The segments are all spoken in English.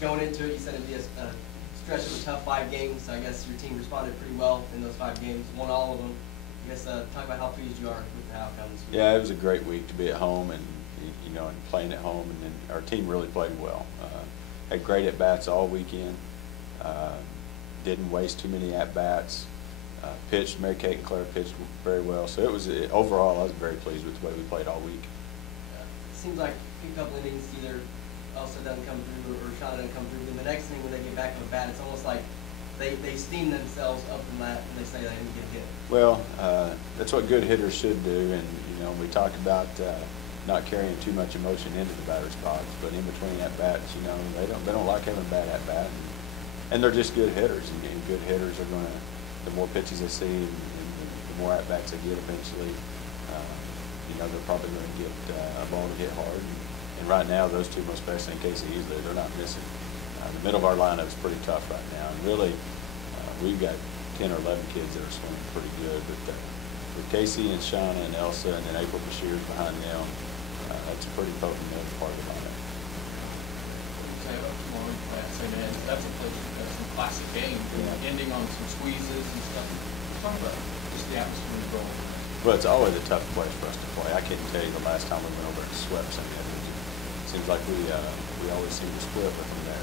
going into it, you said it'd be a stretch of a tough 5 games. I guess your team responded pretty well in those 5 games, won all of them. I guess talk about how pleased you are with the outcomes. Yeah, it was a great week to be at home and and playing at home, and then our team really played well. Had great at bats all weekend. Didn't waste too many at bats. Pitched. Mary Kate and Claire pitched very well. So overall, I was very pleased with the way we played all week. It seems like a couple innings, either Elsa doesn't come through or Shauna doesn't come through. Then the next thing when they get back on the bat, it's almost like they steam themselves up from that and they say they didn't get hit. Well, that's what good hitters should do, and we talked about not carrying too much emotion into the batter's box, but in between at bats, they don't like having a bad at bat, and they're just good hitters, and good hitters are going to, the more pitches they see and the more at bats they get eventually, they're probably going to get a ball to hit hard. And right now, those two, most especially in Casey Easley, they're not missing. The middle of our lineup is pretty tough right now, and really, we've got 10 or 11 kids that are swinging pretty good. But with Casey and Shauna and Elsa, and then April Bashir's behind them, that's a pretty potent middle part of the lineup. That's some classic game, ending on some squeezes and stuff. Talk about just the atmosphere of goal. Well, it's always a tough place for us to play. I couldn't tell you the last time we went over and swept some others. It seems like we always seem to split with them there.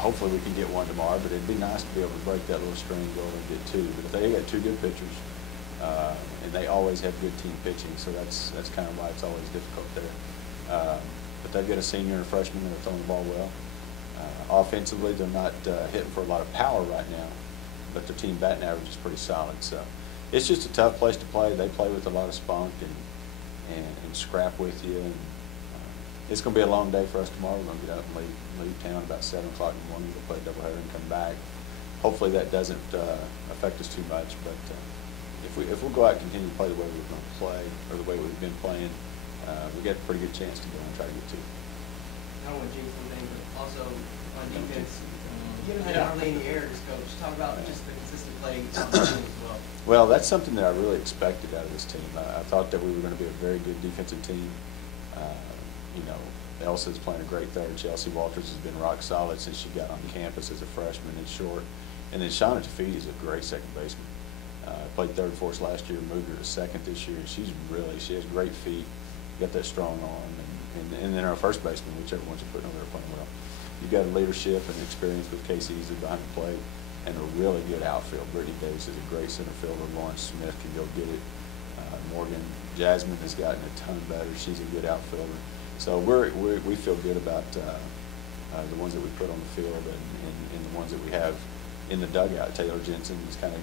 Hopefully we can get one tomorrow, but it'd be nice to be able to break that little string and go over and get 2. But if they got 2 good pitchers, and they always have good team pitching, so that's kind of why it's always difficult there. But they've got a senior and a freshman that are throwing the ball well. Offensively, they're not hitting for a lot of power right now, but their team batting average is pretty solid. So it's just a tough place to play. They play with a lot of spunk and scrap with you. And it's going to be a long day for us tomorrow. We're going to get up and leave town about 7 o'clock in the morning. We'll play a doubleheader and come back. Hopefully that doesn't affect us too much. But if we'll go out and continue to play the way we're going to play, or the way we've been playing, we got a pretty good chance to go and try to get 2. I don't want to jinx anything, but also on defense, you haven't had hardly any errors, Coach. Talk about just the consistent play on the team as well. Well, that's something that I really expected out of this team. I thought that we were going to be a very good defensive team. Elsa's playing a great third. Chelsea Walters has been rock solid since she got on campus as a freshman in short. And then Shauna Tafiti is a great second baseman. Played third for us last year, moved her to second this year, and she has great feet, got that strong arm, and then our first baseman, whichever ones you're putting over there, playing well. You've got leadership and experience with Casey Easley behind the plate, and a really good outfield. Brittany Davis is a great center fielder. Lawrence Smith can go get it. Morgan Jasmine has gotten a ton better. She's a good outfielder. So we feel good about the ones that we put on the field and the ones that we have in the dugout. Taylor Jensen is kind of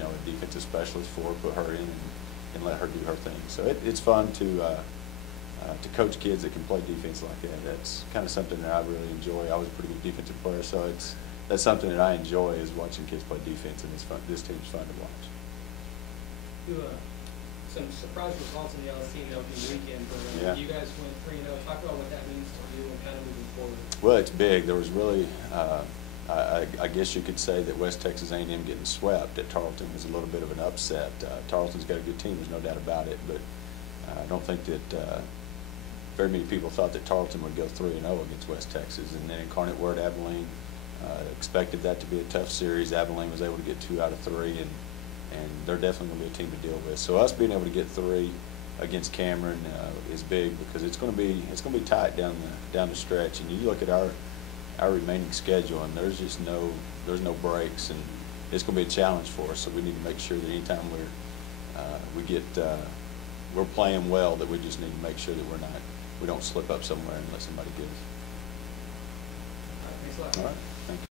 a defensive specialist for her. Put her in and let her do her thing. So it's fun to coach kids that can play defense like that. That's kind of something that I really enjoy. I was a pretty good defensive player, so that's something that I enjoy, is watching kids play defense, and it's fun. This team's fun to watch. Some surprise results in the LS team opening weekend, but you guys went 3-0. Talk about what that means for you and kind of moving forward. Well, it's big. There was really, I guess you could say that West Texas A&M getting swept at Tarleton was a little bit of an upset. Tarleton's got a good team, there's no doubt about it, but I don't think that very many people thought that Tarleton would go 3-0 against West Texas. And then Incarnate Word Abilene, expected that to be a tough series. Abilene was able to get 2 out of 3, and they're definitely going to be a team to deal with. So us being able to get 3 against Cameron is big, because it's going to be tight down the stretch. And you look at our remaining schedule, and there's no breaks, and it's going to be a challenge for us. So we need to make sure that anytime we're playing well, that we just need to make sure that we don't slip up somewhere and let somebody get us. All right, thanks a lot. All right.